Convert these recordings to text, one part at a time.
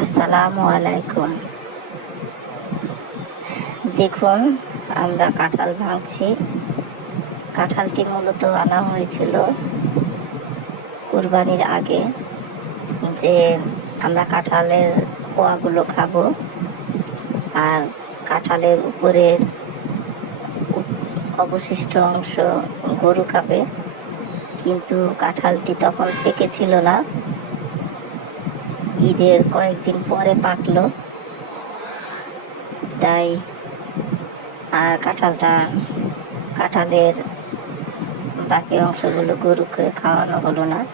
আসসালামু আলাইকুম। দেখুন, আমরা কাঁঠাল ভাঙছি। কাঁঠালটি মূলত আনা হয়েছিল কুরবানির আগে যে আমরা কাঁঠালের কোয়াগুলো খাব আর কাঁঠালের উপরের অবশিষ্ট অংশ গরু খাবে। কিন্তু কাঁঠালটি তখন পেকেছিল না। ঈদের কয়েকদিন পরে পাকলো। তাই আর কাঁঠালটা, কাঁঠালের বাকি অংশগুলো গরুকে খাওয়ানো হলো না।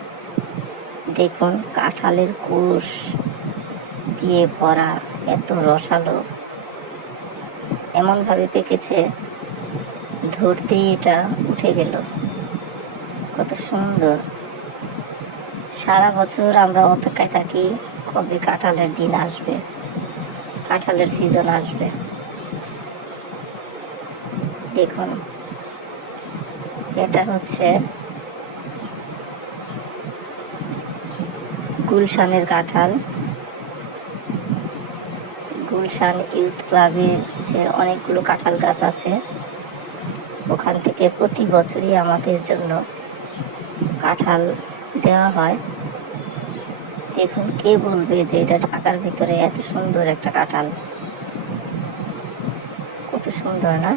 দেখুন কাঁঠালের কুশ দিয়ে ভরা এত রসালো। এমনভাবে পেকেছে, ধরতেই এটা উঠে গেল। কত সুন্দর। সারা বছর আমরা অপেক্ষায় থাকি কবে কাঁঠালের দিন আসবে? কাঁঠালের সিজন আসবে। দেখুন, এটা হচ্ছে গুলশানের কাঁঠাল। গুলশান ইউথ ক্লাবে যে অনেকগুলো কাঁঠাল গাছ আছে, ওখান থেকে প্রতি বছরই আমাদের জন্য কাঁঠাল দেওয়া হয়। দেখুন, কে বলবে যে এটা ঢাকার ভিতরে এত সুন্দর একটা কাঁঠাল? কত সুন্দর না?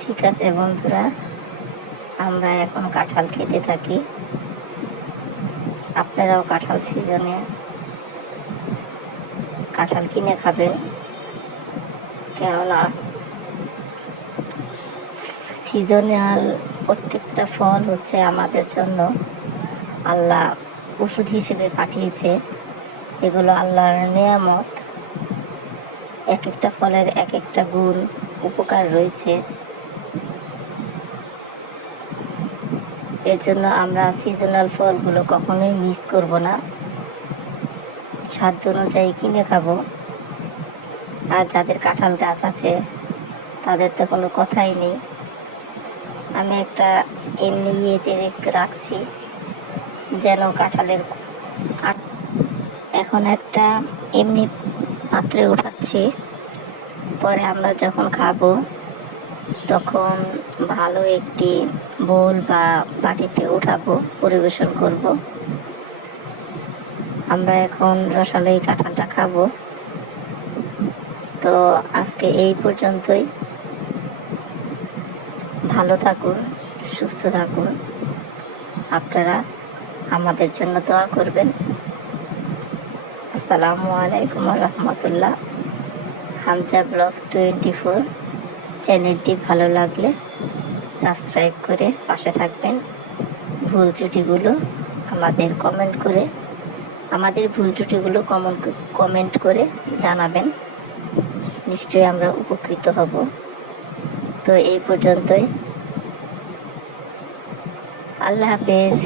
ঠিক আছে বন্ধুরা, আমরা এখন কাঁঠাল খেতে থাকি। আপনারাও কাঁঠাল সিজনে কাঁঠাল কিনে খাবেন। কেননা সিজনাল প্রত্যেকটা ফল হচ্ছে আমাদের জন্য। আল্লাহ ওষুধ হিসেবে পাঠিয়েছে। এগুলো আল্লাহর নিয়ামত। এক একটা ফলের এক একটা গুণ উপকার রয়েছে। এর জন্য আমরা সিজনাল ফলগুলো কখনোই মিস করব না। সাধ্য অনুযায়ী কিনে খাব। আর যাদের কাঁঠাল গাছ আছে, তাদের তো কোনো কথাই নেই। আমি একটা এমনি ইয়েতে রাখছি। যেন কাঁঠালের এখন একটা এমনি পাত্রে উঠাচ্ছি। পরে আমরা যখন খাব, তখন ভালো একটি বোল বা বাটিতে উঠাবো, পরিবেশন করব। আমরা এখন রসালো এই কাঁঠালটা খাব। তো আজকে এই পর্যন্তই। ভালো থাকুন, সুস্থ থাকুন। আপনারা আমাদের জন্য দোয়া করবেন। আসসালামু আলাইকুম রহমতুল্লাহ। হামজা ব্লগস টোয়েন্টি ফোর চ্যানেলটি ভালো লাগলে সাবস্ক্রাইব করে পাশে থাকবেন। ভুল ত্রুটিগুলো আমাদের কমেন্ট করে, আমাদের ভুল ত্রুটিগুলো কমন কমেন্ট করে জানাবেন। নিশ্চয়ই আমরা উপকৃত হব। তো এই পর্যন্তই। আল্লাহ হাফেজ।